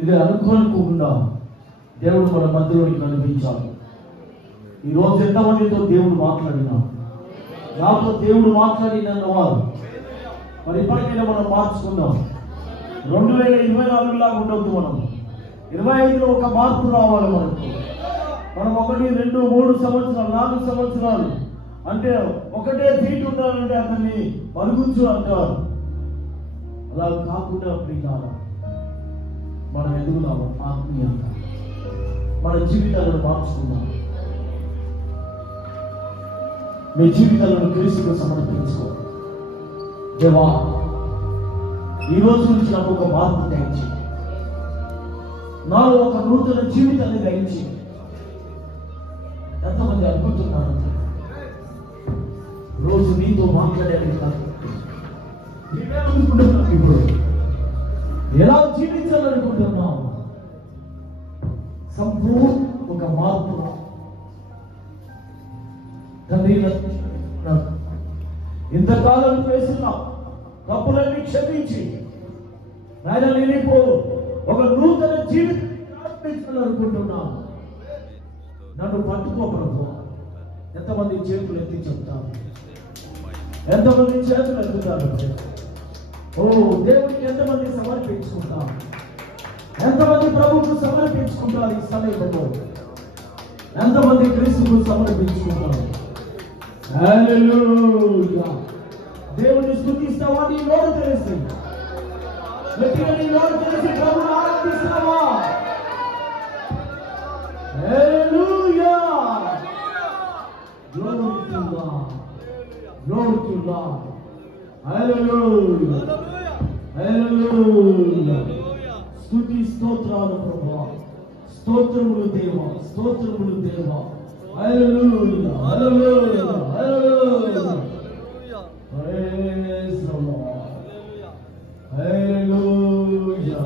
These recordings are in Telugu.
ఇది అనుకోకుండా దేవుడు మన మధ్యలోకి కనిపించాలి. ఈరోజు ఎంతమందితో దేవుడు మాట్లాడినా, నాతో దేవుడు మాట్లాడిన వారు మరి ఇప్పటికైనా మనం మార్చుకుందాం. 2024 లాగా ఉండొద్దు. మనం 25లో ఒక మార్పు రావాలి మనకు. మనం 1, 2, 3 సంవత్సరాలు 4 సంవత్సరాలు అంటే ఒకటే ఫీట్ ఉండాలంటే అతన్ని పరుగుచ్చు అంటారు. అలా కాకుండా ప్రియారా మనం ఎదుగుదాము ఆత్మీయంగా, మన జీవితాలను మార్చుకుందాం. మీ జీవితాలను క్రీస్తుకు సమర్పించుకో. దేవా, ఈ రోజు నుంచి నాకు ఒక మార్పు దయచి, నాలో ఒక నూతన జీవితాన్ని దయచి. ఎంతమంది అనుకుంటున్నారు రోజు నీతో మాట్లాడేది కాదు, నేనేమనుకుంటున్నాను ఇప్పుడు ఎలా జీవించాలనుకుంటున్నావు? సంపూర్ణ ఒక మార్పు. తండ్రి, ఇంతకాలం చేసిన తప్పులన్నీ క్షమించి నాయన నేను ఇప్పుడు ఒక నూతన జీవితం ప్రారంభించాలనుకుంటున్నాను. నన్ను పట్టుకో ప్రభు. ఎంతమంది చేతులు ఎత్తి చెప్తారు? ఎంతమంది చేతులు ఎత్తుతారు? ఓ దేవుడికి ఎంతమంది సమర్పించుకుంటారు? ఎంతమంది ప్రభువుకు సమర్పించుకుంటారు? ఈ సమయంలో ఎంతమంది క్రీస్తుకు సమర్పించుకుంటారు? హల్లెలూయా. దేవుని స్తుతిస్తావా? నీ నోరు తెలిసి గట్టిగా నీ నోరు తెలిసి ప్రభువును ఆరాధిస్తావా? హల్లెలూయా. Glory to God. Glory to God. Hallelujah. Hallelujah. స్తుతి స్తోత్రాలు ప్రభువా. స్తోత్రములు దేవా, స్తోత్రములు దేవా. హల్లెలూయా. హల్లెలూయా. హల్లెలూయా. Praise the Lord. Hallelujah.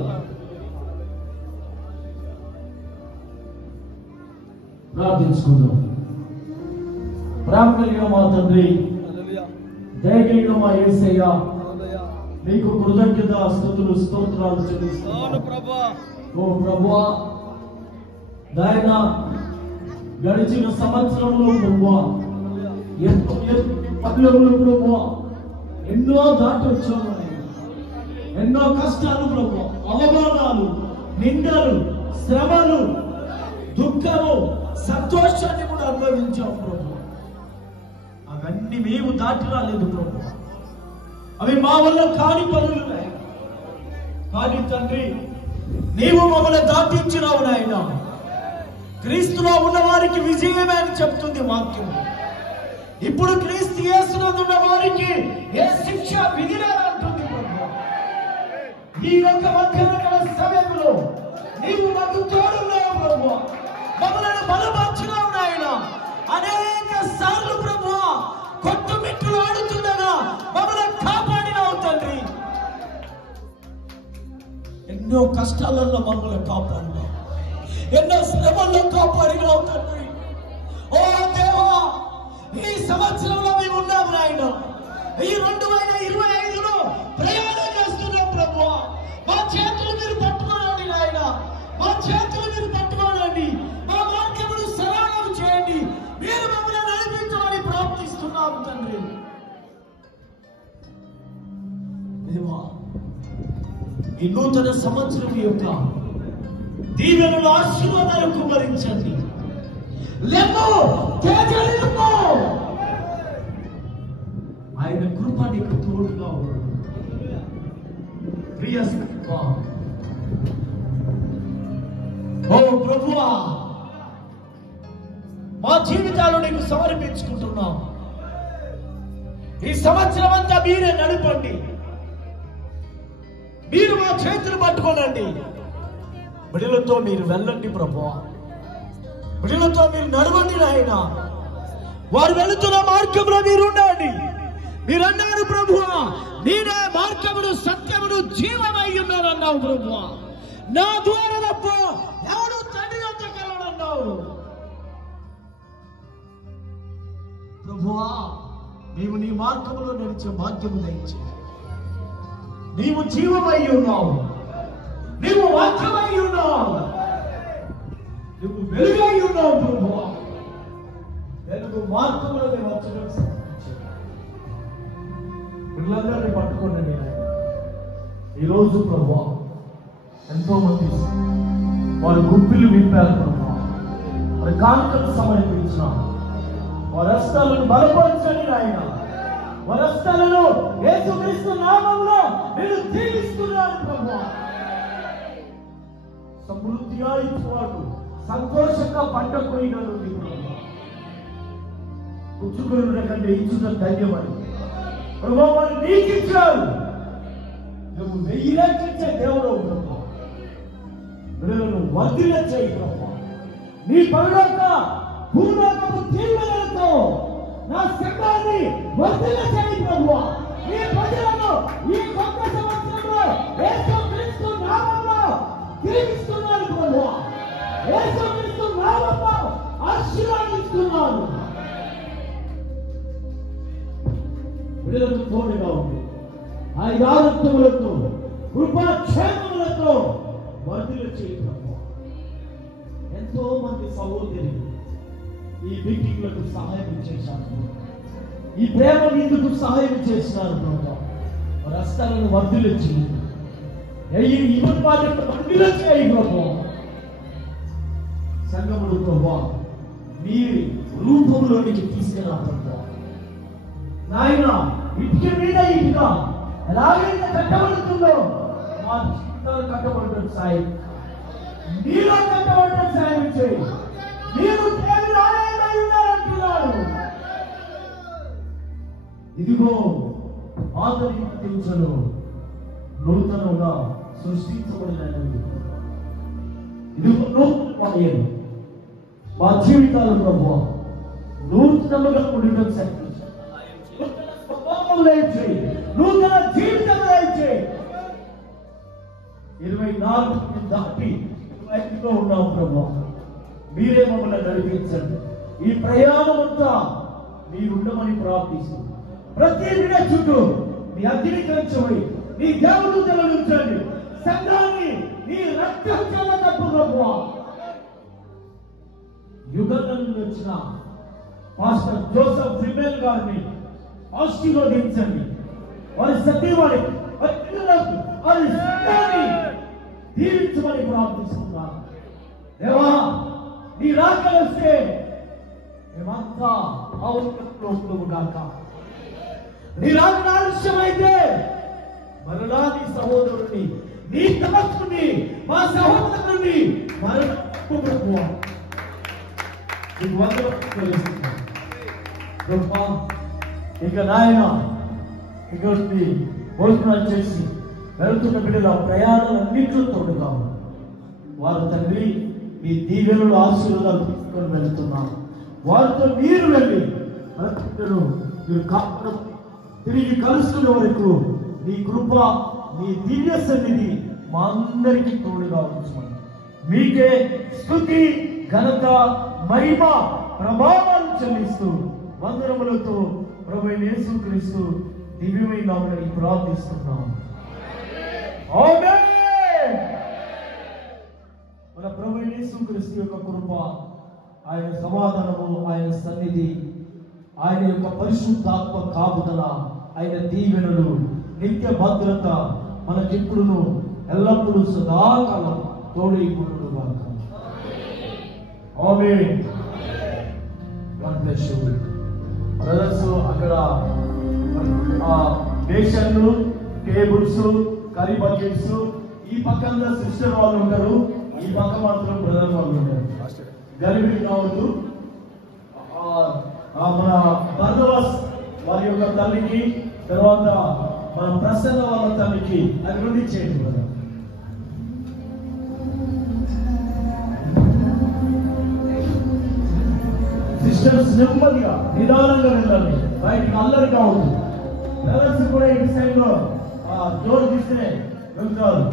ప్రార్థించుకుందాం. ప్రేమ కలిగిన మా తండ్రి, దయ కలిగిన మా యేసయ్య, నీకు కృతజ్ఞత స్తుతులు స్తోత్రాలు చెల్లిస్తున్నాను. ఓ ప్రభువా, నాయన గడిచిన సంవత్సరంలో ప్రభువా ఎంతో పనులు ప్రభువా ఎన్నో దాటి వచ్చాము. ఎన్నో కష్టాలు ప్రభువా, అవమానాలు, నిందలు, శ్రమలు, దుఃఖము, సంతోషాన్ని కూడా అనుభవించాము ప్రభు. అవన్నీ మేము దాటి రాలేదు ప్రభు. అవి మా వల్ల కాని పనులు నాయన. కానీ తండ్రి, నీవు మమ్మల్ని దాటించినావు నాయన. క్రీస్తులో ఉన్న వారికి విజయమే అని చెప్తుంది వాక్యం. ఇప్పుడు క్రీస్తు యేసునందు ఉన్న వారికి ఏ శిక్ష విధిలేదంటుంది ప్రభు. ఈ యొక్క మధ్యాహ్న సమయంలో నీవు మాకు తోడున్నావు ప్రభు. మమ్మల్ని బలపరిచినావు నాయన. అనేక సార్లు ప్రభు కొట్టుమిట్టులు ఆడుతుండగా మమ్మల్ని కాపాడినావు తండ్రి. ఎన్నో కష్టాలలో మమ్మల్ని కాపాడినావు, ఎన్నో శ్రమల్లో కాపాడినావు తండ్రి. ఓ దేవా, ఈ సంవత్సరంలో మేము ఉన్నాము నాయన. ఈ 2025లో ప్రయాణం చేస్తున్నాం ప్రభు. మా చేతులు మీరు పట్టుకోనండి నాయన. మా చేతులు మీరు పట్టుకోనండి. మా మార్గమును సరళం చేయండి. మీరు మమ్మల్ని నడిపించమని ప్రార్థిస్తున్నాము తండ్రి. దేవా, ఈ నూతన సంవత్సరం యొక్క దీవెనలు ఆశీర్వాదాలు కుమరించండి. లెమ్మో తేజలిమ్మో. ఆయన కృప నీకు తోడుగా ఉంది. ప్రియ సంగమా, ఓ ప్రభువా, మా జీవితాలు నీకు సమర్పించుకుంటున్నాం. ఈ సంవత్సరం అంతా మీరే నడపండి. మీరు మా చేతులు పట్టుకోనండి. బిడ్డలతో మీరు వెళ్ళండి ప్రభువా. బిడ్డలతో మీరు నడవండి నాయన. వారు వెళుతున్న మార్గంలో మీరు ఉండండి. మీరన్నారు ప్రభువా, నేనే మార్గమును సత్యమును జీవమై ఉన్నానన్నావు ప్రభువా. నా ద్వారా తప్ప ఎవడు తండ్రి వద్దకు వెళ్ళడన్నావు ప్రభువా. నీవు నీ మార్గములో నడిచే భాగ్యము దయచేయి. నీవు జీవమై ఉన్నావు, నీవు వాక్యమై ఉన్నావు. ఉన్నావు ప్రభువా. వెలుగు మార్గంలో మేము వచ్చడం పిల్లలందరినీ పట్టుకోండి. నేను ఈరోజు ప్రభువా ఎంతో మంది వారి గుప్పిలు విప్పారు ప్రభువా. వారి కానుకలు సమర్పించిన వారి హస్తాలను బలపరచండి నాయన. వారి హస్తాలను యేసుక్రీస్తు నామములో నేను దీవిస్తున్నాను ప్రభువా. సమృద్ధిగా ఇచ్చేవాడు సంతోషంగా పంట కోయగలరు పుచ్చుకున్న కంటే ఇచ్చున్న ధైర్యమని ప్రభువా వారు నీకు ఇచ్చారు. నువ్వు 1000 రెట్లు ఇచ్చే దేవుడు ప్రభువా. బిడ్డలను వర్ధిల్ల చేయి ప్రభువా. నీ పరలోక భూలోకపు దీవెనలతో నా సంఘాన్ని వర్ధిల్ల చేయి ప్రభువా. నీ ప్రజలను ఈ కొత్త సంవత్సరంలో యేసుక్రీస్తు నామములో దీవిస్తున్నాను ప్రభువా. యేసుక్రీస్తు నామములో ఆశీర్వదిస్తున్నాను. బిడ్డలకు తోడుగా ఉంది ఆయురారోగ్యములతో కృపాక్షేమములతో వర్ధిల్ల చేయి ప్రభువా. ఎంతో మంది సహోదరులు ఈ మీటింగ్లకు సహాయం చేశారు. ఈ ప్రేమ నిందుకు సహాయం చేసినారు ప్రభువా. వారి హస్తాలను వర్ధిల్ల చేయి. ఇవన్నీ వారికి వర్ధిల్ల చేయి ప్రభువా. సంఘములు ప్రభువా మీ రూపంలోనికి తీసుకెళ్ళా ప్రభువా. నాయన ఇటుక మీద ఇటుక ఎలాగైతే కట్టబడుతుందో మా జీవితాలు కట్టబడటం సాయం, నీలో కట్టబడటం సాయం చేయి. మీరు దేవుని ఆలయమై ఉన్నారంటున్నారు. ఇదిగో ఆదరించను నూతనంగా సృష్టించబడినది. ఇదిగో నూతన మా జీవితాలు ప్రభువా నూతనముగా ఉండటం సాయం, నూతన జీవితం దయచేయి. 24 దాటి 25లో ఉన్నాం ప్రభువా. మీరే మమ్మల్ని నడిపించండి. ఈ ప్రయాణం అంతా మీరుండమని ప్రార్థిస్తుంది. ప్రతి బిడ్డ చుట్టూ మీ అగ్ని కంచమై నీ దేవదూతలను ఉంచండి. సంఘాన్ని నీ రక్తం చెల్లటప్పుడు ప్రభువా. యుగంలో నుండి వచ్చిన పాస్టర్ జోసెఫ్ ఫిమేల్ గారిని ఆశీర్వదించండి. వారి సతీమణి వారి పిల్లలకు వారి సంఘాన్ని దీవించమని ప్రార్థిస్తున్నాను. దేవా నీ రాకడ వస్తే మేమంతా ఆవులు గాక. నీ రాకడ ఆలస్యమైతే మరలా నీ సహోదరుని నీ తమస్సుని మా సహోదరుని మరలా ఇక నాయన ఇక్కడికి భోజనాలు చేసి వెళ్తున్న బిడ్డల ప్రయాణాలన్నింటిలో తోడుగా వారు తండ్రి మీ దీవెనలు ఆశీర్వాదాలు తీసుకొని వెళ్తున్నాను. వారితో మీరు వెళ్ళి మీరు కాపాడు తిరిగి కలుసుకునే వరకు నీ కృప నీ దివ్య సన్నిధి మా అందరికీ తోడుగా ఉంచమని మీకే స్తుతి ఘనత మహిమ ప్రభావాలు చెల్లిస్తూ వందనములతో ప్రభువైన యేసుక్రీస్తు దివ్యమైన నామమున ప్రార్థిస్తున్నాం. ఆమేన్. మన ప్రభువైన యేసుక్రీస్తు యొక్క కృప, ఆయన సమాధానము, ఆయన సన్నిధి, ఆయన యొక్క పరిశుద్ధాత్మ కాపుదల, ఆయన దీవెనలు, నిత్య భద్రత మనకెప్పుడును ఎల్లప్పుడూ సదాకాలం తోడై ఉండును గాక. Amen. God bless you. Brothers అక్కడ బేషన్లు, టేబుల్స్, కర్రీ బకెట్స్, ఈ పక్కన సిస్టర్ వాళ్ళు ఉంటారు, ఈ పక్క మాత్రం బ్రదర్ వాళ్ళు ఉంటారు. గరిబి కావద్దు. మన బర్నబాస్ వారి యొక్క తల్లికి, తర్వాత మన ప్రసన్న వాళ్ళ తల్లికి అది నుండి చేయండి బ్రదర్. సిస్టర్స్ నెమ్మదిగా నిదానంగా వెళ్ళాలి, బయటికి అల్లరి కావద్దు. బ్రదర్స్ కూడా ఈ సైడ్ లో డోర్ తీస్తే వెళ్తారు.